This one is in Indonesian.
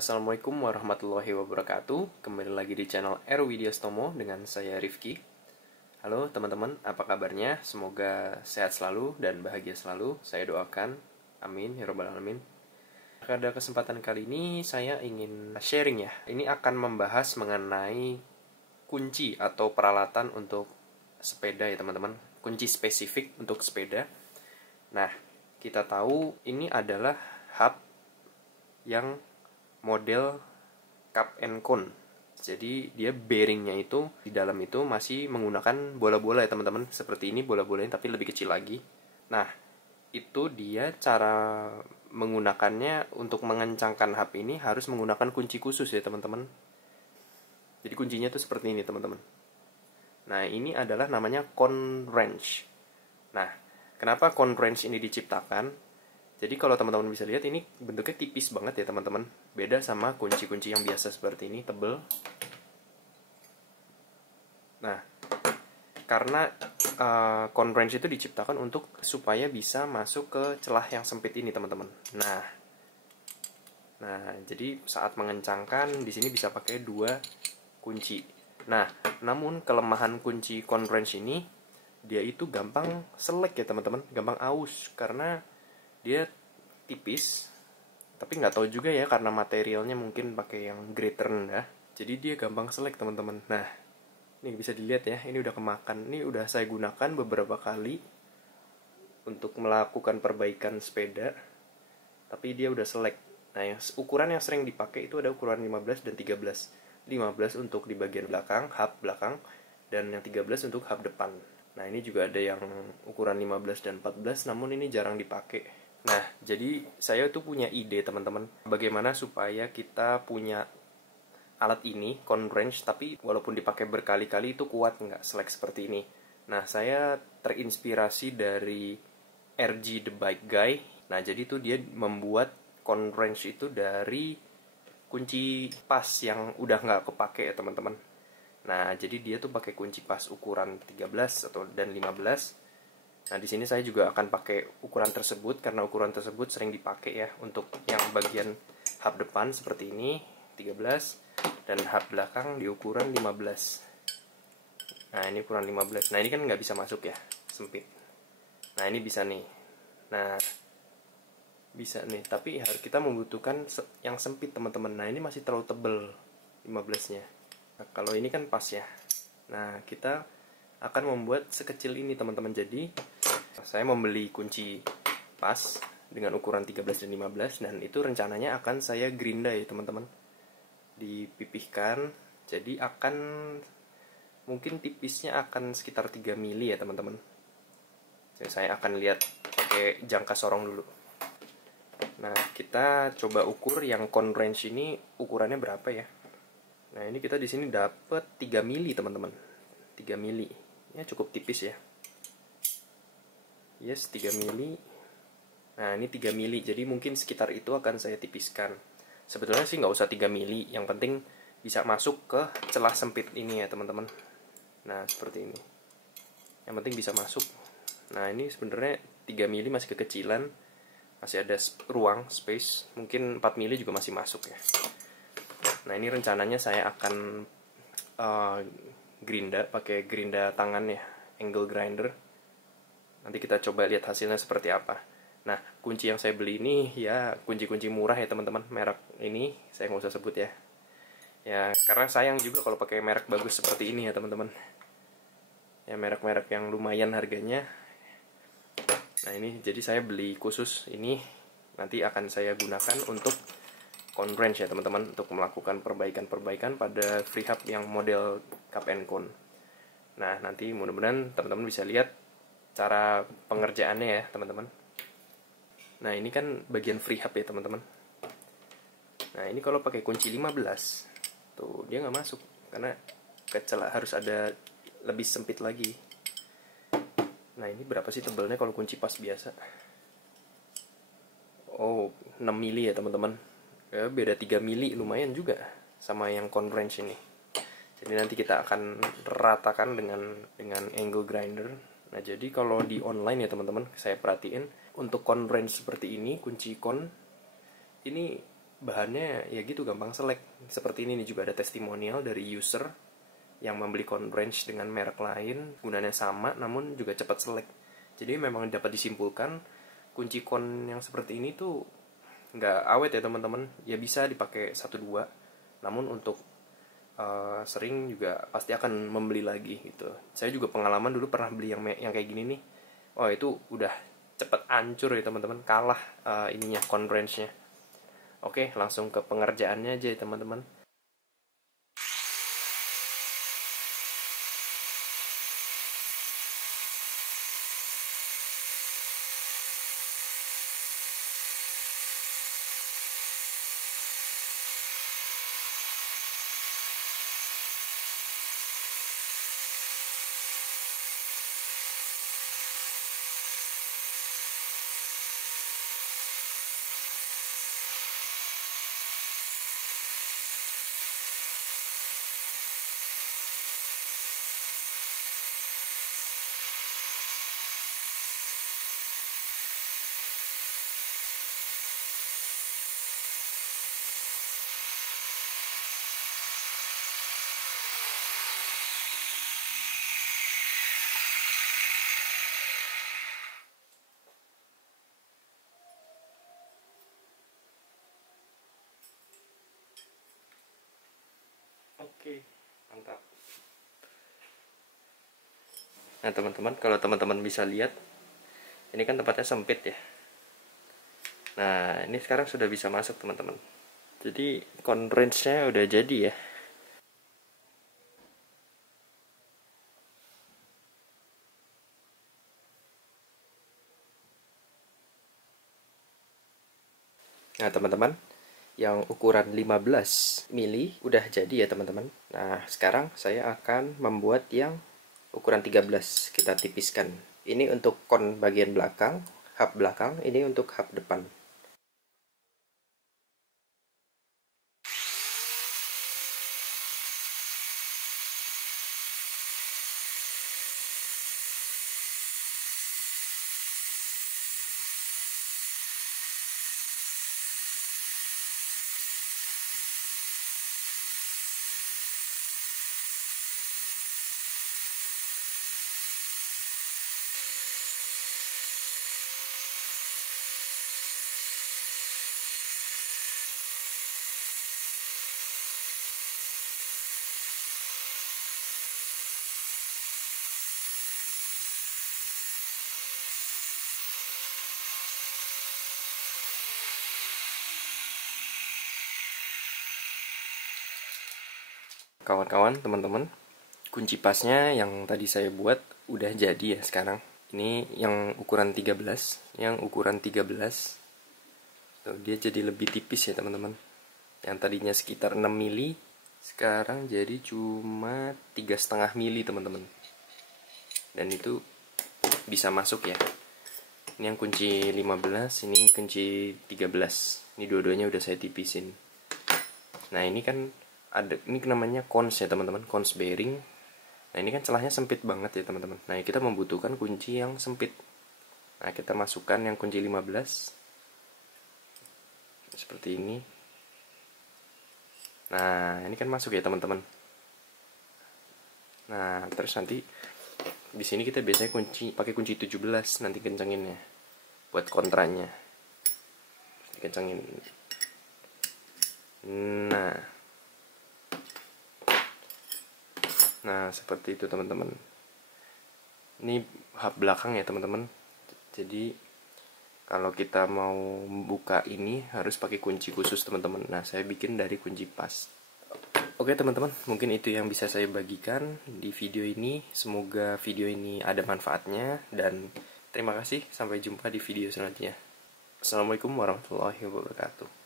Assalamualaikum warahmatullahi wabarakatuh. Kembali lagi di channel Ero Widyastomo dengan saya Rifki. Halo teman-teman, apa kabarnya? Semoga sehat selalu dan bahagia selalu. Saya doakan. Amin ya robbal alamin. Pada kesempatan kali ini saya ingin sharing ya. Ini akan membahas mengenai kunci atau peralatan untuk sepeda ya teman-teman. Kunci spesifik untuk sepeda. Nah, kita tahu ini adalah hub yang model cup and cone. Jadi dia bearingnya itu di dalam itu masih menggunakan bola-bola ya teman-teman. Seperti ini bola-bolanya tapi lebih kecil lagi. Nah, itu dia cara menggunakannya untuk mengencangkan hub ini harus menggunakan kunci khusus ya teman-teman. Jadi kuncinya itu seperti ini teman-teman. Nah, ini adalah namanya cone wrench. Nah, kenapa cone wrench ini diciptakan? Jadi kalau teman-teman bisa lihat ini bentuknya tipis banget ya teman-teman. Beda sama kunci-kunci yang biasa seperti ini, tebel. Nah, karena cone wrench itu diciptakan untuk supaya bisa masuk ke celah yang sempit ini teman-teman. Nah, jadi saat mengencangkan di sini bisa pakai dua kunci. Nah, namun kelemahan kunci cone wrench ini dia itu gampang selek ya teman-teman, gampang aus karena dia tipis, tapi nggak tahu juga ya karena materialnya mungkin pakai yang grade rendah, jadi dia gampang selek teman-teman. Nah, ini bisa dilihat ya, ini udah kemakan, ini udah saya gunakan beberapa kali untuk melakukan perbaikan sepeda, tapi dia udah selek. Nah, ukuran yang sering dipakai itu ada ukuran 15 dan 13. 15 untuk di bagian belakang, hub belakang, dan yang 13 untuk hub depan. Nah, ini juga ada yang ukuran 15 dan 14, namun ini jarang dipakai. Nah, jadi saya tuh punya ide teman-teman, bagaimana supaya kita punya alat ini, cone wrench, tapi walaupun dipakai berkali-kali itu kuat, nggak selek seperti ini. Nah, saya terinspirasi dari RG The Bike Guy. Nah, jadi tuh dia membuat cone wrench itu dari kunci pas yang udah nggak kepake ya teman-teman. Nah, jadi dia tuh pakai kunci pas ukuran 13 dan 15. Nah, di sini saya juga akan pakai ukuran tersebut karena ukuran tersebut sering dipakai ya untuk yang bagian hub depan seperti ini 13 dan hub belakang di ukuran 15. Nah, ini ukuran 15. Nah, ini kan nggak bisa masuk ya, sempit. Nah, ini bisa nih. Nah, bisa nih, tapi kita membutuhkan yang sempit teman-teman. Nah, ini masih terlalu tebel 15-nya. Nah, kalau ini kan pas ya. Nah, kita akan membuat sekecil ini teman-teman. Jadi saya membeli kunci pas dengan ukuran 13 dan 15, dan itu rencananya akan saya gerinda ya teman-teman. Dipipihkan, jadi akan mungkin tipisnya akan sekitar 3 mili ya teman-teman. Jadi saya akan lihat pakai jangka sorong dulu. Nah, kita coba ukur yang cone wrench ini ukurannya berapa ya. Nah, ini kita di sini dapat 3 mili teman-teman. 3 mili. Ya cukup tipis ya. Yes, 3 mili. Nah, ini 3 mili. Jadi mungkin sekitar itu akan saya tipiskan. Sebetulnya sih nggak usah 3 mili. Yang penting bisa masuk ke celah sempit ini ya teman-teman. Nah, seperti ini. Yang penting bisa masuk. Nah, ini sebenarnya 3 mili masih kekecilan. Masih ada ruang, space. Mungkin 4 mili juga masih masuk ya. Nah, ini rencananya saya akan gerinda, pakai gerinda tangan ya, angle grinder. Nanti kita coba lihat hasilnya seperti apa. Nah, kunci yang saya beli ini ya kunci-kunci murah ya teman-teman. Merek ini saya nggak usah sebut ya. Ya, karena sayang juga kalau pakai merek bagus seperti ini ya teman-teman. Ya, merek-merek yang lumayan harganya. Nah, ini jadi saya beli khusus ini. Nanti akan saya gunakan untuk cone wrench ya teman-teman, untuk melakukan perbaikan-perbaikan pada free hub yang model cup and cone. Nah, nanti mudah-mudahan teman-teman bisa lihat cara pengerjaannya ya teman-teman. Nah, ini kan bagian free hub ya teman-teman. Nah, ini kalau pakai kunci 15 tuh dia nggak masuk karena kecil, harus ada lebih sempit lagi. Nah, ini berapa sih tebelnya kalau kunci pas biasa? Oh, 6 mili ya teman-teman. Ya, beda 3 mili, lumayan juga sama yang cone wrench ini. Jadi nanti kita akan ratakan dengan angle grinder. Nah, jadi kalau di online ya teman-teman, saya perhatiin untuk cone wrench seperti ini, kunci cone ini bahannya ya gitu gampang selek. Seperti ini nih, juga ada testimonial dari user yang membeli Conrange dengan merek lain, gunanya sama namun juga cepat selek. Jadi memang dapat disimpulkan kunci kon yang seperti ini tuh nggak awet ya teman-teman. Ya bisa dipakai 1-2, namun untuk sering juga pasti akan membeli lagi gitu. Saya juga pengalaman dulu pernah beli yang kayak gini nih. Oh itu udah cepet hancur ya teman-teman, kalah ininya Conrange-nya. Oke, langsung ke pengerjaannya aja ya teman-teman. Oke, mantap. Nah teman-teman, kalau teman-teman bisa lihat, ini kan tempatnya sempit ya. Nah ini sekarang sudah bisa masuk teman-teman. Jadi Conrange-nya udah jadi ya. Nah teman-teman, yang ukuran 15 mili udah jadi ya teman-teman. Nah sekarang saya akan membuat yang ukuran 13, kita tipiskan. Ini untuk kon bagian belakang, hub belakang, ini untuk hub depan. Kawan-kawan, teman-teman, kunci pasnya yang tadi saya buat udah jadi ya sekarang. Ini yang ukuran 13, yang ukuran 13. Tuh, dia jadi lebih tipis ya teman-teman. Yang tadinya sekitar 6 mili, sekarang jadi cuma 3,5 mili teman-teman. Dan itu bisa masuk ya. Ini yang kunci 15, ini kunci 13. Ini dua-duanya udah saya tipisin. Nah ini kan ada, ini namanya cons ya teman-teman, cons bearing. Nah ini kan celahnya sempit banget ya teman-teman. Nah kita membutuhkan kunci yang sempit. Nah kita masukkan yang kunci 15 seperti ini. Nah ini kan masuk ya teman-teman. Nah terus nanti di sini kita biasanya pakai kunci 17 nanti kencenginnya buat kontranya. Dikencengin. Nah seperti itu teman-teman. Ini hub belakang ya teman-teman. Jadi kalau kita mau buka ini harus pakai kunci khusus teman-teman. Nah saya bikin dari kunci pas. Oke teman-teman, mungkin itu yang bisa saya bagikan di video ini. Semoga video ini ada manfaatnya, dan terima kasih. Sampai jumpa di video selanjutnya. Assalamualaikum warahmatullahi wabarakatuh.